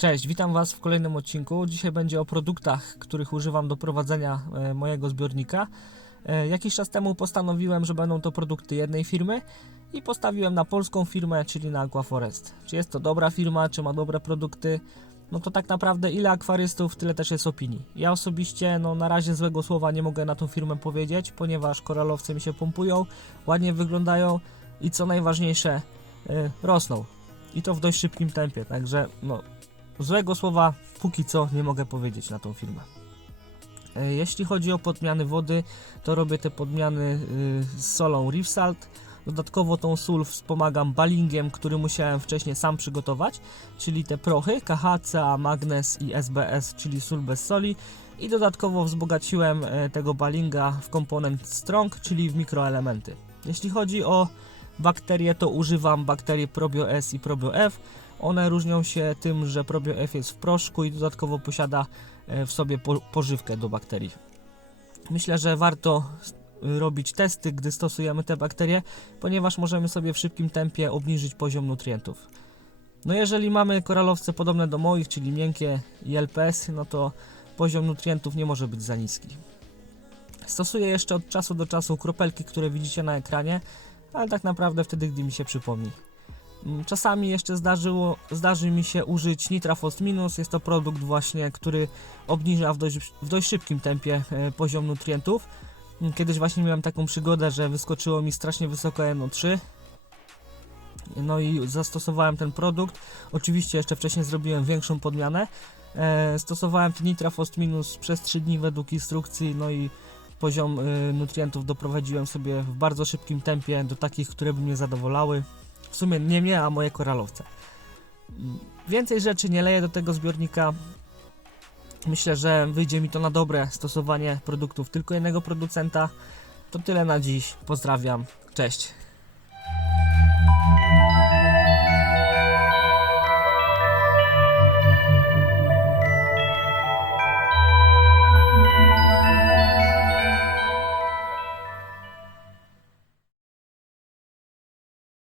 Cześć, witam Was w kolejnym odcinku. Dzisiaj będzie o produktach, których używam do prowadzenia e, mojego zbiornika. E, Jakiś czas temu postanowiłem, że będą to produkty jednej firmy i postawiłem na polską firmę, czyli na Aquaforest. Czy jest to dobra firma, czy ma dobre produkty? No to tak naprawdę ile akwarystów, tyle też jest opinii. Ja osobiście, no na razie złego słowa nie mogę na tą firmę powiedzieć, ponieważ koralowce mi się pompują, ładnie wyglądają i co najważniejsze, e, rosną. I to w dość szybkim tempie, także no Złego słowa póki co nie mogę powiedzieć na tą firmę. E, Jeśli chodzi o podmiany wody, to robię te podmiany y, z solą Reef Salt. Dodatkowo tą sól wspomagam balingiem, który musiałem wcześniej sam przygotować, czyli te prochy KHCA, Magnes i SBS, czyli sól bez soli. I dodatkowo wzbogaciłem e, tego balinga w komponent Strong, czyli w mikroelementy. Jeśli chodzi o bakterie, to używam bakterii Probio S i Probio F. One różnią się tym, że Probio F jest w proszku i dodatkowo posiada e, w sobie po, pożywkę do bakterii. Myślę, że warto robić testy, gdy stosujemy te bakterie, ponieważ możemy sobie w szybkim tempie obniżyć poziom nutrientów. No jeżeli mamy koralowce podobne do moich, czyli miękkie i LPS, no to poziom nutrientów nie może być za niski. Stosuję jeszcze od czasu do czasu kropelki, które widzicie na ekranie, ale tak naprawdę wtedy, gdy mi się przypomni. Czasami jeszcze zdarzyło, zdarzy mi się użyć Nitrafost Minus. Jest to produkt właśnie, który obniża w dość, w dość szybkim tempie e, poziom nutrientów. Kiedyś właśnie miałem taką przygodę, że wyskoczyło mi strasznie wysoko NO3. No i zastosowałem ten produkt. Oczywiście jeszcze wcześniej zrobiłem większą podmianę. E, stosowałem ten Nitrafost Minus przez 3 dni według instrukcji, no i poziom e, nutrientów doprowadziłem sobie w bardzo szybkim tempie do takich, które by mnie zadowalały. W sumie nie mnie, a moje koralowce. Więcej rzeczy nie leję do tego zbiornika. Myślę, że wyjdzie mi to na dobre stosowanie produktów tylko jednego producenta. To tyle na dziś. Pozdrawiam. Cześć.